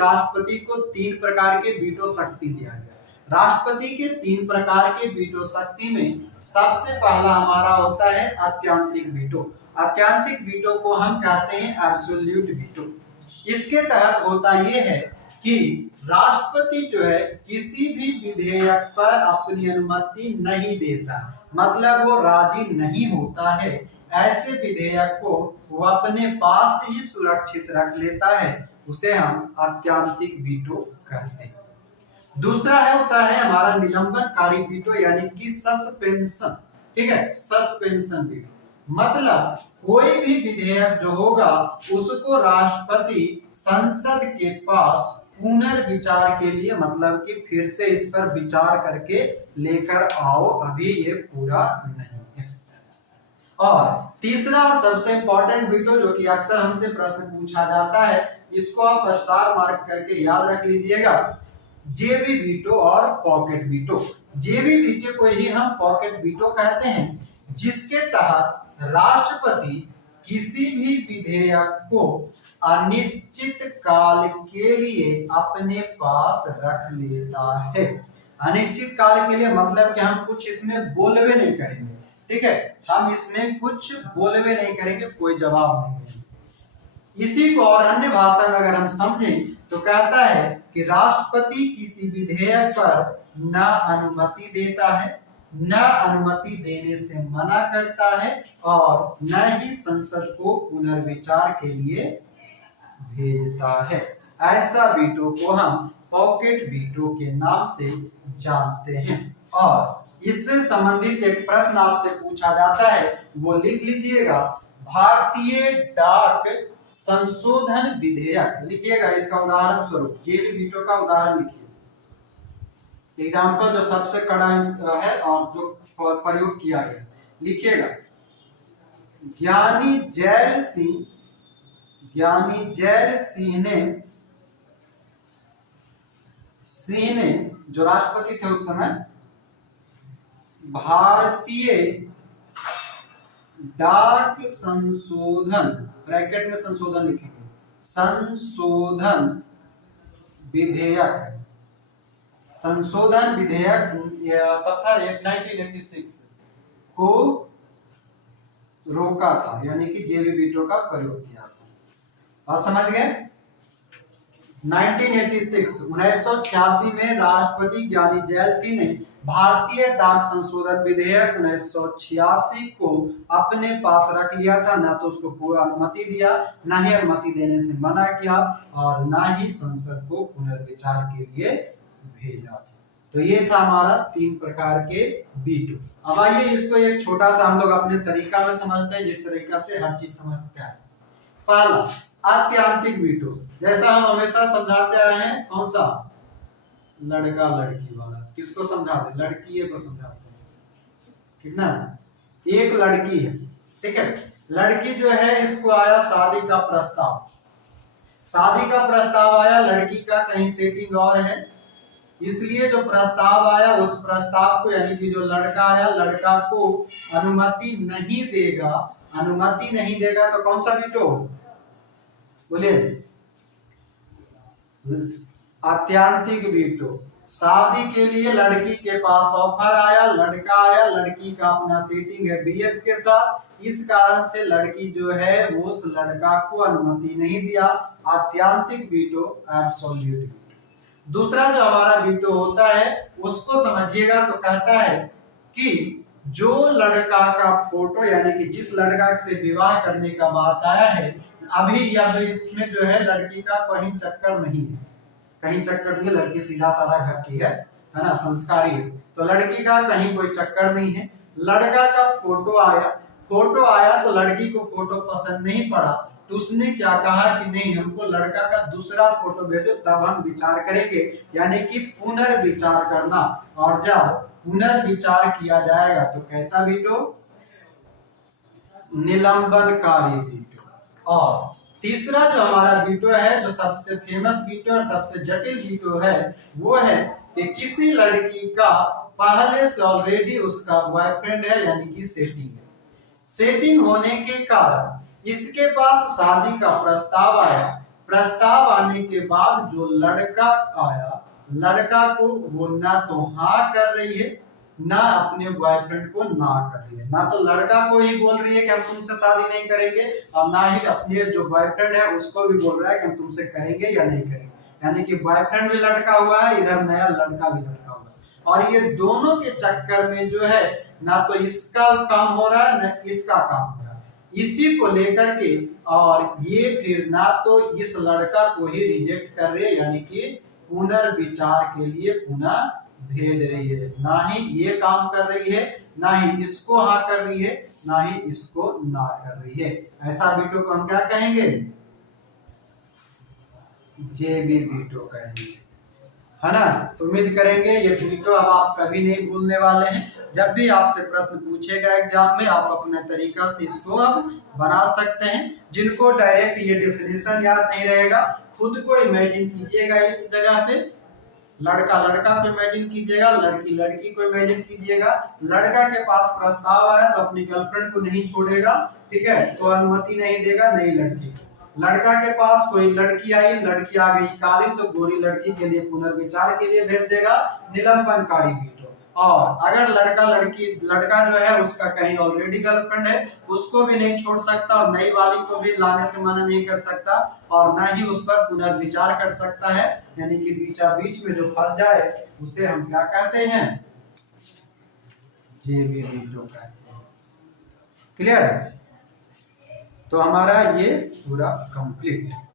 राष्ट्रपति को 3 प्रकार के वीटो शक्ति दिया गया। राष्ट्रपति के 3 प्रकार के वीटो शक्ति में सबसे पहला हमारा होता है अत्यंतिक वीटो। अत्यंतिक वीटो को हम कहते हैं एब्सोल्यूट वीटो। इसके तहत होता यह है कि राष्ट्रपति जो है किसी भी विधेयक पर अपनी अनुमति नहीं देता, मतलब वो राजी नहीं होता है। ऐसे विधेयक को वो अपने पास ही सुरक्षित रख लेता है, उसे हम अत्यंतिक वीटो कहते हैं। दूसरा होता है हमारा निलंबनकारी वीटो यानी कि सस्पेंशन। ठीक है, सस्पेंशन वीटो मतलब कोई भी विधेयक जो होगा उसको राष्ट्रपति संसद के पास पुनर्विचार के लिए, मतलब कि फिर से इस पर विचार करके लेकर आओ, अभी ये पूरा नहीं है। और तीसरा और सबसे इंपॉर्टेंट वीटो जो कि अक्सर हमसे प्रश्न पूछा जाता है, इसको आप स्टार मार्क करके याद रख लीजिएगा, जेबी वीटो और पॉकेट वीटो। जेबी वीटो को ही हम पॉकेट वीटो कहते हैं, जिसके तहत राष्ट्रपति किसी भी विधेयक को अनिश्चित काल के लिए अपने पास रख लेता है। अनिश्चित काल के लिए मतलब कि हम कुछ इसमें बोलवे नहीं करेंगे। ठीक है, हम इसमें कुछ बोलवे नहीं करेंगे, कोई जवाब नहीं देंगे। इसी को और अन्य भाषा में अगर हम समझें तो कहता है कि राष्ट्रपति किसी विधेयक पर न अनुमति देता है, न अनुमति देने से मना करता है और न ही संसद को पुनर्विचार के लिए भेजता है। ऐसा वीटो को हम पॉकेट वीटो के नाम से जानते हैं। और इससे संबंधित एक प्रश्न आपसे पूछा जाता है, वो लिख लीजिएगा, भारतीय डाक संशोधन विधेयक। लिखिएगा इसका उदाहरण स्वरूप, जेबी वीटो का उदाहरण लिखिए। एग्जाम्पल जो सबसे कड़ा है और जो प्रयोग किया गया, लिखिएगा, ज्ञानी जैल सिंह ने जो राष्ट्रपति थे उस समय, भारतीय डाक संशोधन, ब्रैकेट में संशोधन लिखेंगे, संशोधन विधेयक तथा 1986 को रोका था, यानी कि जेबी वीटो का प्रयोग किया था। और समझ गए, 1986 में राष्ट्रपति ज्ञानी जैल सिंह ने भारतीय डाक संशोधन विधेयक 1986 को अपने पास रख लिया था। ना तो उसको पूरा अनुमति दिया, ना ही अनुमति देने से मना किया और ना ही संसद को पुनर्विचार के लिए भेजा था। तो ये था हमारा 3 प्रकार के वीटो। अब आइए इसको एक छोटा सा हम लोग अपने तरीका में समझते हैं, जिस तरीका से हर चीज समझते हैं। पहला अत्यंतिक वीटो, जैसा हम हमेशा समझाते आए हैं, कौन सा, लड़का लड़की वाला। किसको समझाते, लड़की को समझाते हैं, ठीक ना। एक लड़की है, ठीक है, लड़की जो है इसको आया शादी का प्रस्ताव आया, लड़की का कहीं सेटिंग और है, इसलिए जो प्रस्ताव आया उस प्रस्ताव को, यानी कि जो लड़का आया, लड़का को अनुमति नहीं देगा तो कौन सा वीटो, बोलिए, अत्यंतिक वीटो। शादी के लिए लड़की के पास ऑफर आया, लड़का आया, लड़की का अपना सेटिंग है बीएफ के साथ, इस कारण से लड़की जो है वो उस लड़का को अनुमति नहीं दिया, अत्यंतिक वीटो, एब्सोल्यूट वीटो। दूसरा जो हमारा वीटो होता है उसको समझिएगा, तो कहता है कि जो लड़का का फोटो, यानी कि जिस लड़का से विवाह करने का बात आया है, अभी या तो इसमें जो है लड़की का कहीं चक्कर नहीं है, लड़की सीधा साधा घर की है ना, संस्कारी है, तो लड़की का कहीं कोई चक्कर नहीं है। लड़का का फोटो आया तो लड़की को फोटो पसंद नहीं पड़ा, तो उसने क्या कहा कि नहीं, हमको लड़का का दूसरा फोटो भेजो, तब हम विचार करेंगे, यानी कि पुनर्विचार करना। और जब पुनर्विचार किया जाएगा तो कैसा वीटो, निलंबनकारी वीटो। और तीसरा जो हमारा वीटो है, जो सबसे फेमस वीटो और सबसे जटिल वीटो है, वो है कि किसी लड़की का पहले से ऑलरेडी उसका बॉयफ्रेंड है, यानी कि सेटिंग होने के कारण इसके पास शादी का प्रस्ताव आया, प्रस्ताव आने के बाद जो लड़का आया, लड़का को वो ना तो हाँ कर रही है, ना अपने बॉयफ्रेंड को ना कर रही है। ना तो लड़का को ही बोल रही है कि हम तुमसे शादी नहीं करेंगे, और ना ही अपने जो बॉयफ्रेंड है उसको भी बोल रहा है कि हम तुमसे करेंगे या नहीं करेंगे। यानी कि बॉयफ्रेंड भी लड़का हुआ है, इधर नया लड़का भी लड़का हुआ है, और ये दोनों के चक्कर में जो है ना तो इसका काम हो रहा है ना इसका काम हो रहा है। इसी को लेकर के और ये फिर ना तो इस लड़का को ही रिजेक्ट कर रही है, यानी कि पुनर्विचार के लिए पुनः भेज रही है। ना ही ये काम कर रही है, ना ही इसको हाँ कर रही है, ना ही इसको ना कर रही है। ऐसा वीटो को हम क्या कहेंगे? जेबी वीटो कहेंगे, है ना। तो उम्मीद करेंगे ये वीटो अब आप कभी नहीं भूलने वाले हैं। जब भी आपसे प्रश्न पूछेगा एग्जाम में, आप अपने तरीका से इसको अब बना सकते हैं। जिनको डायरेक्ट ये डेफिनेशन याद नहीं रहेगा, खुद को इमेजिन कीजिएगा इस जगह पे, लड़का लड़का को इमेजिन कीजिएगा, लड़की लड़की को इमेजिन कीजिएगा। लड़का के पास प्रस्ताव आया तो अपनी गर्लफ्रेंड को नहीं छोड़ेगा, ठीक है, तो अनुमति नहीं देगा नई लड़की को। लड़का के पास कोई लड़की आई, लड़की आ गई काली, तो गोरी लड़की के लिए पुनर्विचार के लिए भेज देगा, निलंबनकारी वीटो। और अगर लड़का जो है उसका कहीं ऑलरेडी गर्लफ्रेंड है, उसको भी नहीं छोड़ सकता, और नई वाली को भी लाने से मना नहीं कर सकता, और ना ही उस पर पुनर्विचार कर सकता है। यानी कि बीच में जो फंस जाए उसे हम क्या कहते हैं? जेबी वीटो कहते हैं। क्लियर? तो हमारा ये पूरा कंप्लीट है।